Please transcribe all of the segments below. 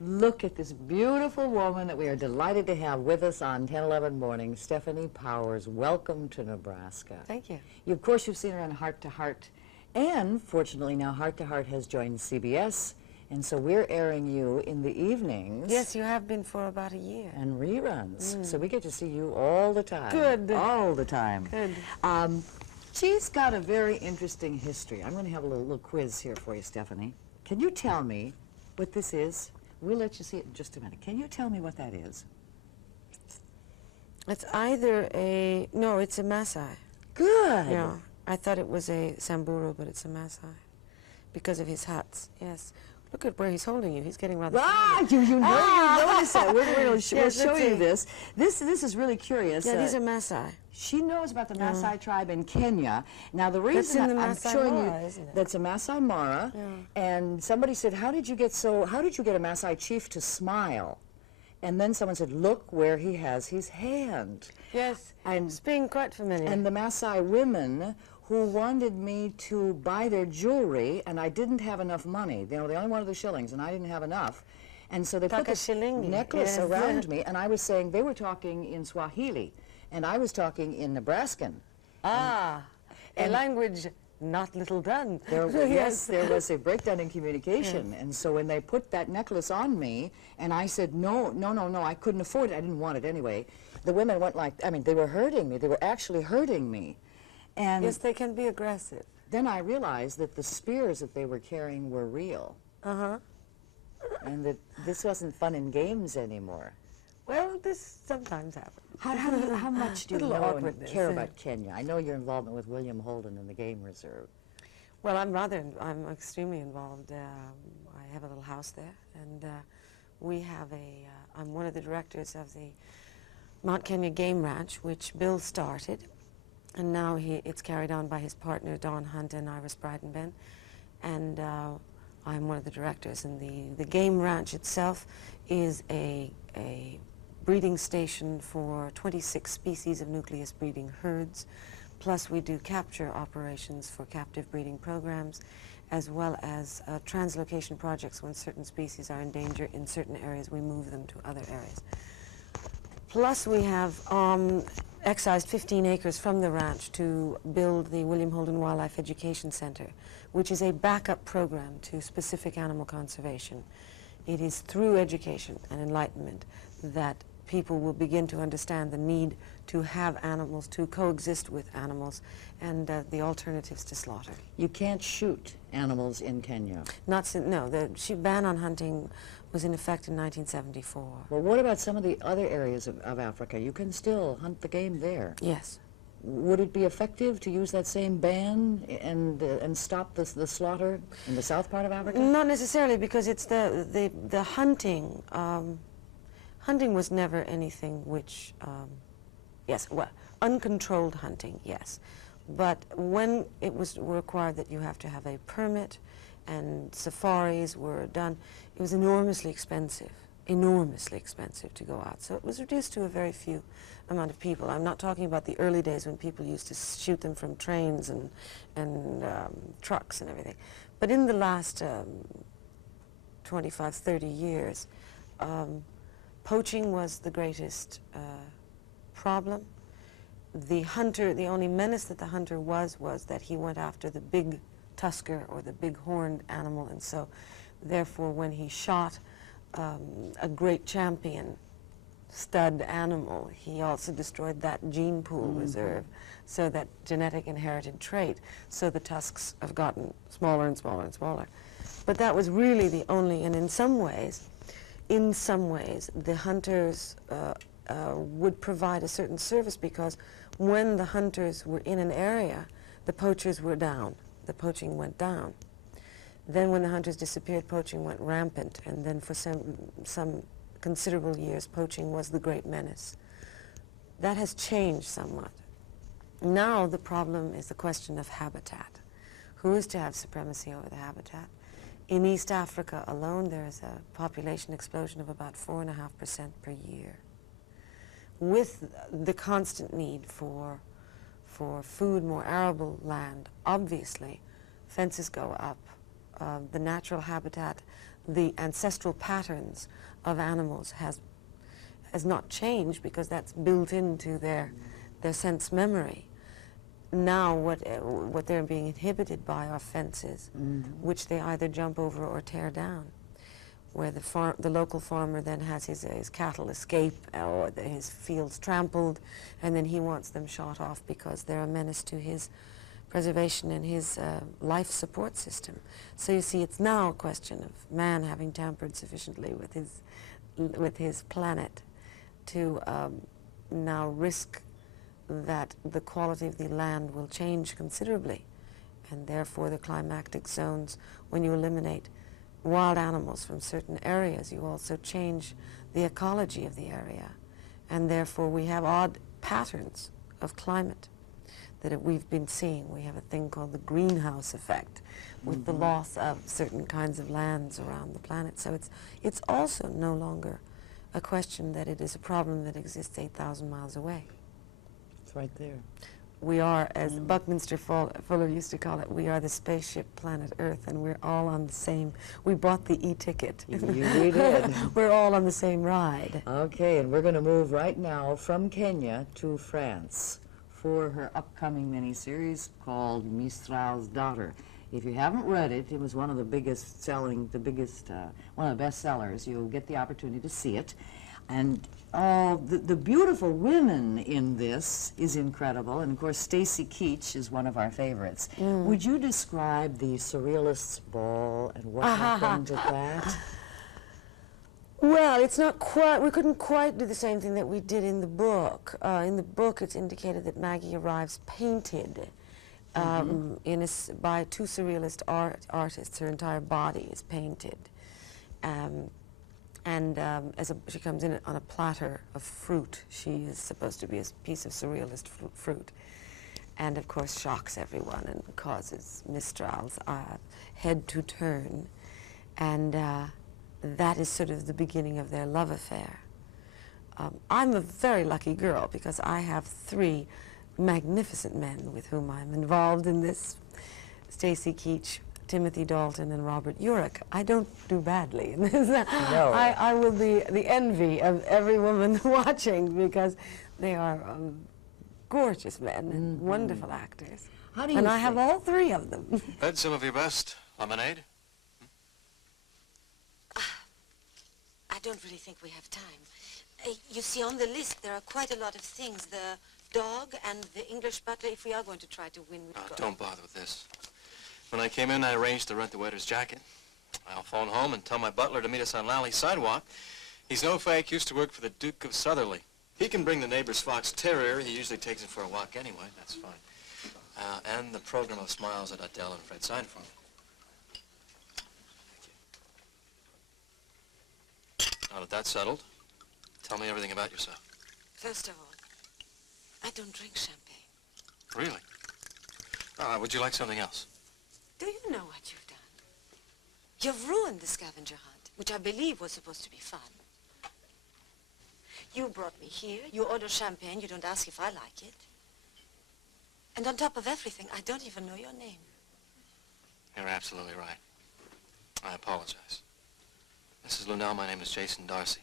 Look at this beautiful woman that we are delighted to have with us on 10/11 morning, Stefanie Powers. Welcome to Nebraska. Thank you. Of course, you've seen her on Heart to Heart, and fortunately now Heart to Heart has joined CBS, and so we're airing you in the evenings. Yes, you have been for about a year. And reruns. So we get to see you all the time. Good. All the time. Good. She's got a very interesting history. I'm going to have a little quiz here for you, Stefanie. Can you tell me what this is? We'll let you see it in just a minute. Can you tell me what that is? It's either a, no, it's a Maasai. Good. Yeah, I thought it was a Samburu, but it's a Maasai because of his hats. Yes. Look at where he's holding you. He's getting rather you notice that. We'll Yes, show let's you see. this. This is really curious. Yeah, these are Maasai. She knows about the Maasai tribe in Kenya. Now, the That's reason in the I'm Maasai showing Mara, you isn't it? that's a Maasai Mara, and somebody said, how did you get a Maasai chief to smile? And then someone said, look where he has his hand. Yes, And it's being quite familiar. And the Maasai women who wanted me to buy their jewelry, and I didn't have enough money. You know, they only wanted the shillings, and I didn't have enough. And so they put this Takashilingi, necklace yes. around me, and I was saying, they were talking in Swahili, and I was talking in Nebraskan. a and- language not little done. Yes, there was a breakdown in communication, and so when they put that necklace on me, and I said, no, I couldn't afford it, I didn't want it anyway, the women went like, I mean, they were hurting me, they were actually hurting me. And Yes, they can be aggressive. then I realized that the spears that they were carrying were real, Uh-huh. and that this wasn't fun and games anymore. Well, this sometimes happens. How much do you Little know and awkwardness, care yeah. about Kenya? I know your involvement with William Holden in the Game Reserve. Well, I'm extremely involved. I have a little house there, and we have I'm one of the directors of the Mount Kenya Game Ranch, which Bill started, and now it's carried on by his partner, Don Hunt and Iris Breidenben, and I'm one of the directors. And the Game Ranch itself is a breeding station for 26 species of nucleus breeding herds, plus we do capture operations for captive breeding programs, as well as translocation projects. When certain species are in danger in certain areas, we move them to other areas. Plus we have excised 15 acres from the ranch to build the William Holden Wildlife Education Center, which is a backup program to specific animal conservation. It is through education and enlightenment that people will begin to understand the need to have animals, to coexist with animals, and the alternatives to slaughter. You can't shoot animals in Kenya. No, the ban on hunting was in effect in 1974. Well, what about some of the other areas of Africa? You can still hunt the game there. Yes. Would it be effective to use that same ban and stop the slaughter in the south part of Africa? Not necessarily, because it's the hunting. Hunting was never anything which, yes, well, uncontrolled hunting, yes. But when it was required that you have to have a permit and safaris were done, it was enormously expensive to go out. So it was reduced to a very few amount of people. I'm not talking about the early days when people used to shoot them from trains and trucks and everything. But in the last 25, 30 years, poaching was the greatest problem. The hunter, the only menace that the hunter was that he went after the big tusker or the big horned animal, and so therefore when he shot a great champion stud animal, he also destroyed that gene pool reserve, so that genetic inherited trait, so the tusks have gotten smaller and smaller and smaller. But that was really the only, and in some ways, the hunters would provide a certain service, because when the hunters were in an area, the poachers were down. The poaching went down. Then when the hunters disappeared, poaching went rampant, and then for some considerable years, poaching was the great menace. That has changed somewhat. Now the problem is the question of habitat. Who is to have supremacy over the habitat? In East Africa alone, there is a population explosion of about 4.5% per year. With the constant need for food, more arable land, obviously, fences go up. The natural habitat the ancestral patterns of animals has not changed, because that's built into their sense memory. Now what they're being inhibited by are fences, which they either jump over or tear down, where the local farmer then has his cattle escape, or his fields trampled, and then he wants them shot off because they're a menace to his preservation and his life support system. So you see, it's now a question of man having tampered sufficiently with his planet to now risk that the quality of the land will change considerably, and therefore the climactic zones, when you eliminate wild animals from certain areas, you also change the ecology of the area, and therefore we have odd patterns of climate that we've been seeing. We have a thing called the greenhouse effect with the loss of certain kinds of lands around the planet. So it's also no longer a question that it is a problem that exists 8,000 miles away. It's right there. We are, as Buckminster Fuller used to call it, we are the spaceship planet Earth, and we're all on the same, we bought the e-ticket. We did. We're all on the same ride. Okay, and we're going to move right now from Kenya to France for her upcoming miniseries called Mistral's Daughter. If you haven't read it, it was one of the biggest selling, one of the best sellers. You'll get the opportunity to see it. And the beautiful women in this is incredible. And of course, Stacy Keach is one of our favorites. Would you describe the Surrealists' Ball and what happened at that? Well, it's not quite, we couldn't quite do the same thing that we did in the book. In the book, it's indicated that Maggie arrives painted by two surrealist artists. Her entire body is painted. She comes in on a platter of fruit. She is supposed to be a piece of surrealist fruit. And of course shocks everyone and causes Mistral's head to turn. And that is sort of the beginning of their love affair. I'm a very lucky girl because I have 3 magnificent men with whom I'm involved in this. Stacy Keach, Timothy Dalton, and Robert Urich. I don't do badly in this. No. I will be the envy of every woman watching, because they are gorgeous men and wonderful actors. How do you and I have all 3 of them. Had some of your best lemonade? I don't really think we have time. You see, on the list, there are quite a lot of things. The dog and the English butler, if we are going to try to win, we've got... Don't bother with this. When I came in, I arranged to rent the waiter's jacket. I'll phone home and tell my butler to meet us on Lally Sidewalk. He's no fake, used to work for the Duke of Southerly. He can bring the neighbor's fox terrier. He usually takes him for a walk anyway. That's fine. And the program of smiles that Adele and Fred signed for me. Now that that's settled, tell me everything about yourself. First of all, I don't drink champagne. Really? Would you like something else? Do you know what you've done? You've ruined the scavenger hunt, which I believe was supposed to be fun. You brought me here, you order champagne, you don't ask if I like it. And on top of everything, I don't even know your name. You're absolutely right. I apologize. Mrs. Lunell, my name is Jason Darcy.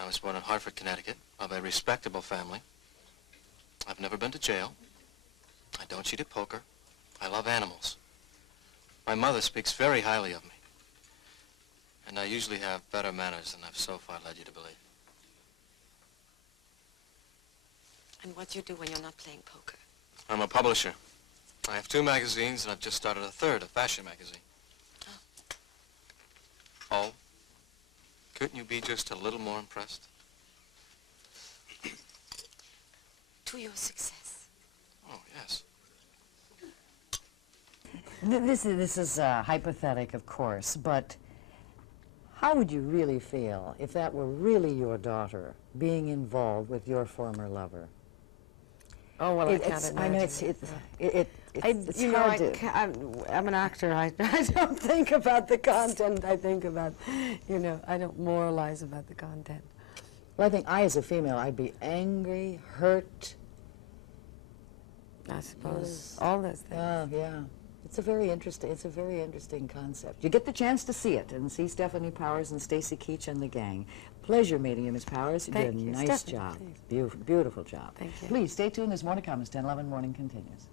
I was born in Hartford, Connecticut, of a respectable family. I've never been to jail. I don't cheat at poker. I love animals. My mother speaks very highly of me. And I usually have better manners than I've so far led you to believe. And what do you do when you're not playing poker? I'm a publisher. I have 2 magazines, and I've just started a 3rd, a fashion magazine. Oh? Couldn't you be just a little more impressed? To your success. Oh, yes. This is hypothetical, of course, but how would you really feel if that were really your daughter being involved with your former lover? Oh, well, I can't imagine. I know it's you know, hard to... I'm an actor. I don't think about the content. I think about, you know, I don't moralize about the content. Well, I think I, as a female, I'd be angry, hurt. I suppose all those things. Oh, yeah. It's a very interesting concept. You get the chance to see it and see Stefanie Powers and Stacy Keach and the gang. Pleasure meeting you, Miss Powers. You did a nice Stephanie, job. please. Beautiful job. Thank you. Please stay tuned. There's more to come as 10/11 Morning continues.